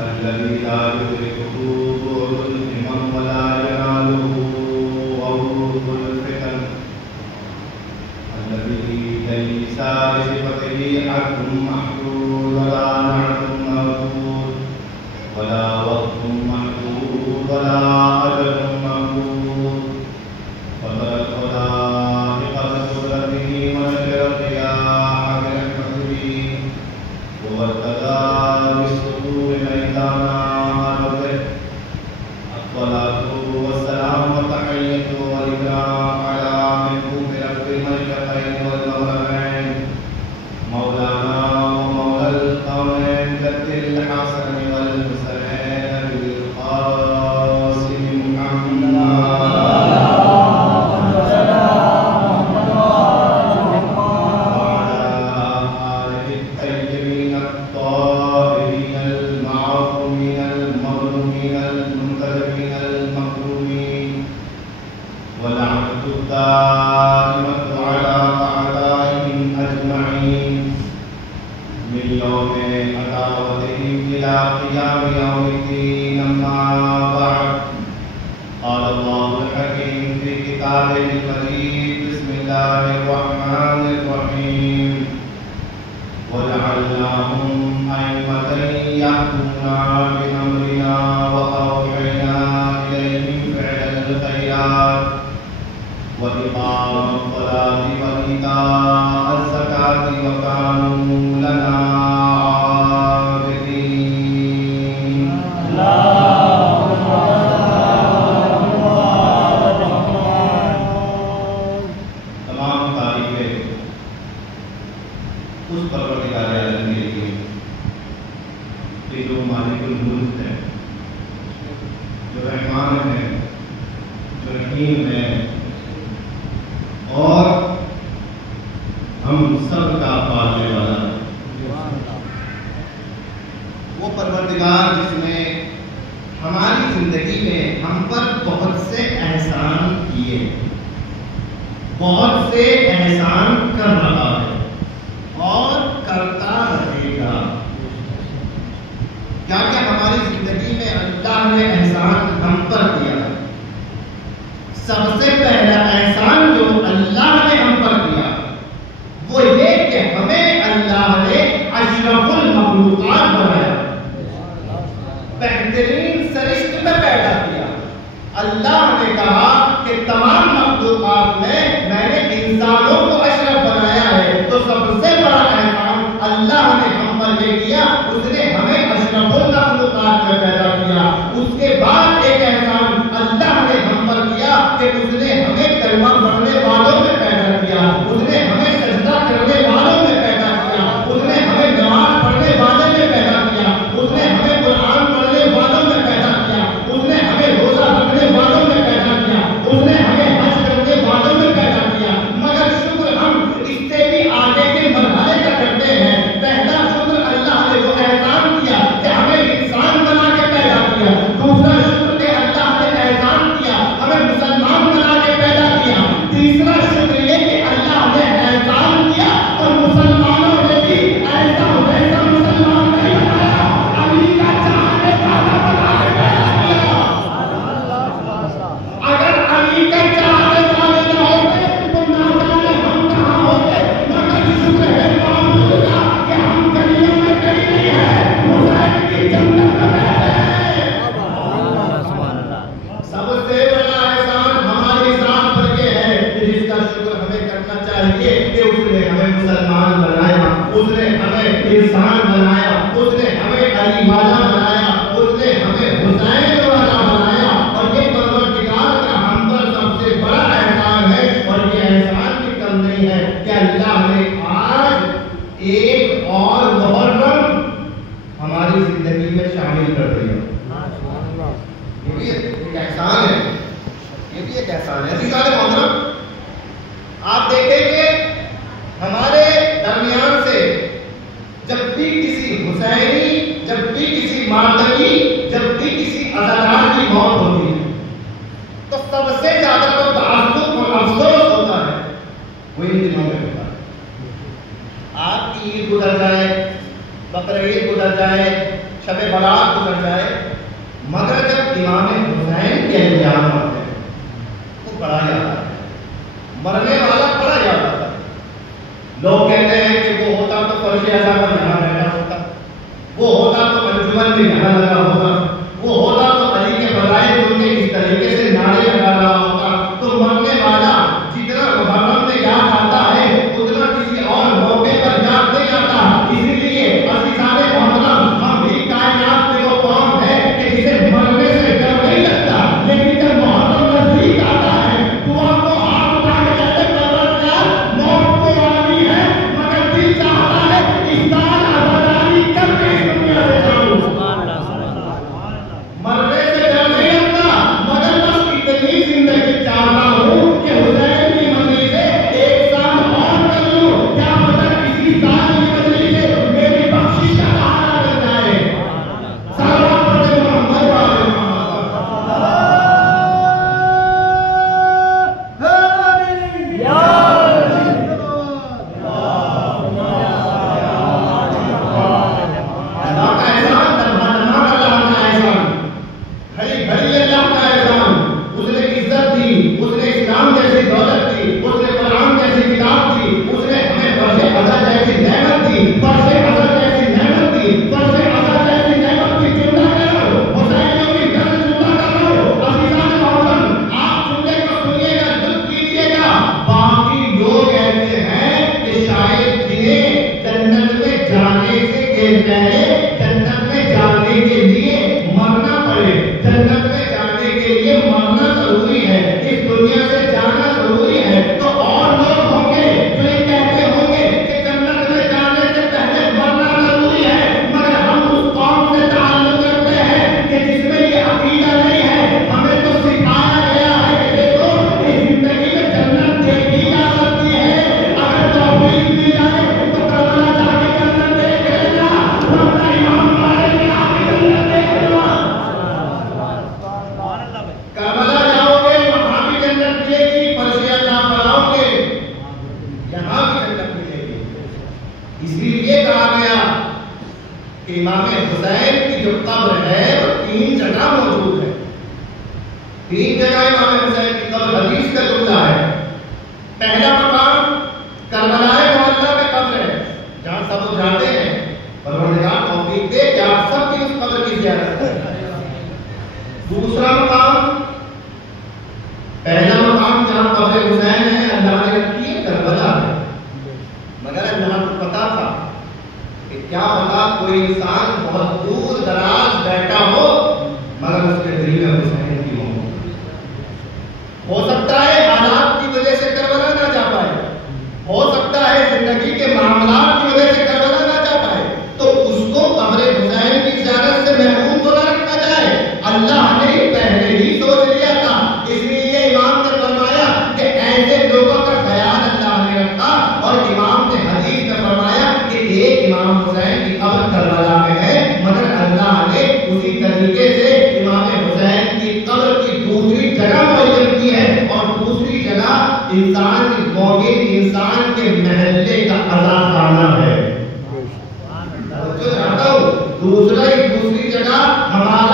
الذي لا يدركه بعد الهمم ولا يناله غروب الفتن الذي ليس لصفته حد محدود ولا نعت موجود ولا وقت محدود ولا أجل ممدود فطر الخلائق بقدرته ونشر الرياح برحمته وارتدى بالصدور ميدان أرضه الصلاة والسلام والتحية والإكرام على محبوب رب المشرقين والمغربين مولانا ومولى الكونين جد الحسن والحسين بالقاسم محمد وعلى آله الطيبين الطاهرين المعصومين المظلومين المنتجبين المكرومين ولعنة الدائمة على أعدائهم أجمعين من يوم عداوتهم إلى قيام يوم الدين أما بعد قال الله الحكيم في كتابه المجيد بسم الله الرحمن الرحيم وجعلناهم أئمة يهدون بأمرنا وأوحينا إليهم فعل الخيرات وإقام الصلاة وإيتاء الزكاة وكانوا لنا عابدين. تمام تعریفیں اس پروردگار عالم کے لیے کہ جو مالک الملک ہے، جو رحمان ہے، جو رحیم ہے اور ہم سب کا پالنے والا ہے، وہ پروردگار جس نے ہماری زندگی میں ہم پر بہت سے احسان کیے، بہت سے احسان کر رہا ہے اور کرتا رہے گا۔ کیا کیا ہماری زندگی میں اللہ نے احسان ہم پر کیا ہے؟ سب سے پہلا احسان جو اللہ نے ہم پر کیا وہ یہ کہ ہمیں اللہ نے اشرف المخلوقات بنایا، بہترین سرشت میں پیدا کیا۔ اللہ نے کہا کہ تمام مخلوقات میں نے انسانوں کو اشرف بنایا ہے، تو سب سے بڑا احسان اللہ نے ہم پر یہ کیا، اس نے ہمیں اشرف المخلوقات میں پیدا کیا۔ اس کے بعد ایک احسان اللہ نے ہم پر کیا کہ اس نے ہمیں کلمہ پڑھنے والوں میں پیدا کیا، اس نے ہمیں سجدہ کرنے والوں میں پیدا کیا، اس نے ہمیں نماز پڑھنے والے میں پیدا کیا، اس نے ہمیں قرآن پڑھنے والوں میں پیدا کیا، اس نے ہمیں روزہ رکھنے والوں میں پیدا کیا، اس نے ہمیں حج کرنے والوں میں پیدا کیا۔ مگر شکر ہم اس سے بھی آگے کے مرحلے کا کرتے ہیں۔ پہلا شکر اللہ نے وہ احسان کیا کہ ہمیں انسان بنا کے پیدا کیا، دوسرا شکر کہ اللہ نے احسان کیا ہمیں مسلمان بنا کے پیدا کیا، تیسرا شکر یہ کہ اللہ نے احسان کیا اور مسلمانوں نے بھی ایسا ویسا مسلمان نہیں بنایا، علی کا چاہنے والا بنا کے پیدا کیا۔ اگر علی کا چاہنے والے نہ ہوتے تو نہ جانے ہم کہاں ہوتے، مگر شکر ہے معمول کا کہ ہم گلیوں میں کہیں نہیں ہیں، حسین کی جنت میں بیٹھے ہیں۔ سب سے بڑا احسان ہماری ذات پر یہ ہے کہ جس کا شکر ہمیں کرنا چاہیے کہ اس نے ہمیں مسلمان بنایا، اس نے ہمیں انسان بنایا، اس نے ہمیں علی والا بنایا، اس نے ہمیں حسین والا بنایا، اور یہ پروردگار کا ہم پر سب سے بڑا احسان ہے۔ اور یہ احسان کی کم نہیں ہے کہ اللہ نے آج ایک اور محرم ہماری زندگی میں شامل کر دیا۔ یہ بھی ایک احسان ہے، یہ بھی ایک احسان ہے۔ عزیزان محترم، آپ دیکھیں کہ ہمارے درمیان سے جب بھی کسی حسینی، جب بھی کسی ماتمی، جب بھی کسی عزادار کی موت ہوتی ہے تو سب سے زیادہ تو تعصب اور افسوس ہوتا ہے وہ ان دنوں میں ہوتا ہے۔ آپ کی عید گزر جائے، بقرعید گزر جائے، شب برات گزر جائے، مگر جب امام حسین کے ایام آتے ہیں تو پڑھا جاتا ہے، مرنے والا پڑھا جاتا ہے۔ لوگ کہتے ہیں کہ وہ ہوتا تو فرش اعلیٰ پر یہاں بیٹھا ہوتا، وہ ہوتا تو انجمن میں یہاں لگا ہوتا، وہ ہوتا تو علی کے فضائل ان کے اس طریقے سے نعرے لگا رہا ہوتا۔ تو مرنے والا جتنا محرم میں یاد آتا ہے اتنا کسی اور موقع پر یاد نہیں آتا۔ اسی لیے عزیزان محترم، ہم بھی کائنات میں وہ قوم ہے کہ جسے مرنے سے ڈر نہیں لگتا، لیکن جب محرم نزدیک آتا ہے تو آپ کو ہاتھ اٹھا کے کہتے ہیں پروردگار موت تو آنی ہے، مگر دل چاہتا ہے اس سال آزاداری کر کے اس دنیا سے جاؤں۔ مرنے سے ڈر نہیں لگتا، مگر بس اتنی زندگی چاہتا ہوں کہ حسین کی منزل سے ایک سال اور کر لوں، کیا پتہ کسی سال کی منزل سے میری بخشش کا سہارا بن جائے۔ صلوات پڑھیں محمد والے محمد۔ اللہ کا احسان، دمہ دمہ اللہ کا احسان، بھلی بھلی اللہ کا احسان۔ اس نے عزت دی، اس نے اسلام جیسی دولت دی، اس نے قرآن جیسی کتاب دی، اس نے ہمیں فرض ازل جیسی نعمت دی، فرض ازل جیسی نعمت دی، فرض ازل جیسی نعمت دی۔ چندہ کرو حسینیوں کی گرد چندہ کرو۔ عزیزان محترم، آپ چندے کو سنیے گا، لطف کیجیے گا۔ باقی لوگ ایسے ہیں کہ شاید جنہیں جنت میں جانے سے پہلے جنت میں جانے کے لیے مرنا پڑے، جنت میں جانے کے لیے مرنا ضروری ہے، اس دنیا سے جانا ضروری ہے۔ تو اور لوگ ہوں گے جو یہ کہتے ہوں گے کہ جنت میں جانے سے پہلے مرنا ضروری ہے، مگر ہم اس قوم سے تعلق رکھتے ہیں کہ جس میں یہ عقیدہ نہیں ہے۔ ہمیں تو سکھایا گیا ہے کہ دیکھو اس زندگی میں جنت دیکھی جا سکتی ہے، اگر توفیق مل جائے تو کربلا جا کے جنت دیکھ لینا، ورنہ امام مالک کے آ کے جنت دیکھ لینا۔ کربلا جاؤ گے وہاں بھی جنت ملے گی، فرشیا جہاں پر آؤ گے یہاں بھی جنت ملے گی۔ اسی لیے کہا گیا کہ امام حسین کی جو قبر ہے وہ 3 جگہ موجود ہے، 3 جگہ امام حسین کی قبر حدیث کا جملہ ہے۔ پہلا مقام کربلا معلیٰ میں قبر ہے جہاں سب لوگ جاتے ہیں، پروردگار توفیق دے کہ آپ سب بھی اس قبر کی زیارت کریں۔ دوسرا مقام، پہلا مقام جہاں قبر حسین ہے اللہ نے رکھی ہے کربلا ہے، مگر اللہ کو پتا تھا کہ کیا پتا کوئی انسان بہت دور دراز بیٹھا ہو مگر اس کے دل میں حسین کی ہو سکتا ہے حالات کی وجہ سے کربلا نہ جا پائے، ہو سکتا ہے زندگی کے معاملات کی وجہ سے کربلا نہ جا پائے، تو اس کو قبر حسین کی زیارت سے محروم تو نہ رکھا جائے۔ اللہ نے پہلے ہی سوچ لیا تھا، اس لیے امام نے فرمایا کہ ایسے لوگوں کا خیال اللہ نے رکھا، اور امام نے حدیث میں فرمایا کہ ایک امام حسین کی قبر کربلا میں ہے، مگر اللہ نے اسی طریقے سے امام حسین کی قبر کی دوسری جگہ معین کی ہے، اور دوسری جگہ انسان کی مومن انسان کے محلے کا عزا خانہ ہے۔ جو چاہتا ہوں دوسری جگہ ہمارا